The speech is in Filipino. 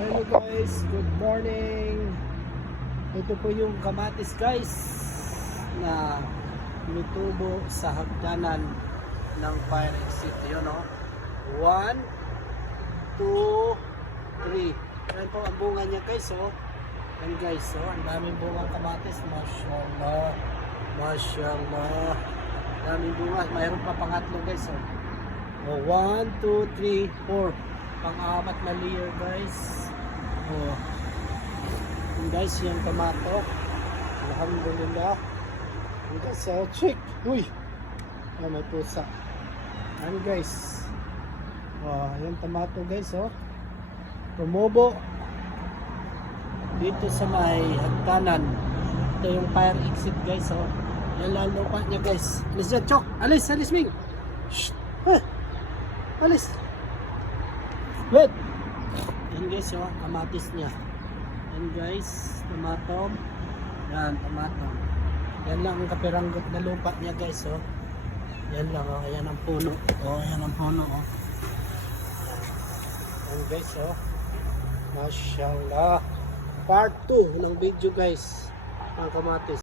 Hello guys, good morning. Ito po yung kamatis guys na lutubo sa hagdanan ng fire exit. Yun o. 1, 2, 3. Yan po ang bunga niya guys o. Yan guys o. Ang daming bungang kamatis. Mashallah. Mashallah. Daming bunga. Mayroon pa pangatlo guys o. 1, 2, 3, 4. Pang-apat na layer guys. Oh. Yung guys yung tomato. Alhamdulillah. Yung guys check. Uy. Oh, may pusa. Ano guys. Oh, yung tomato guys oh. Tumubo dito sa may hagdanan. Ito yung fire exit guys oh. Yan lang lupa niya guys. Alis dyan chok. Alis Ming. Shh. Alis. Wait. Yan guys oh, kamatis niya. Yan guys, tomato. Yan, tomato. Yan lang ang kapiranggot na lupa niya guys oh. Yan lang oh, ayan ang puno. Oh, ayan ang puno oh. Yan guys oh. Mashallah. Part 2 ng video guys. Ang kamatis.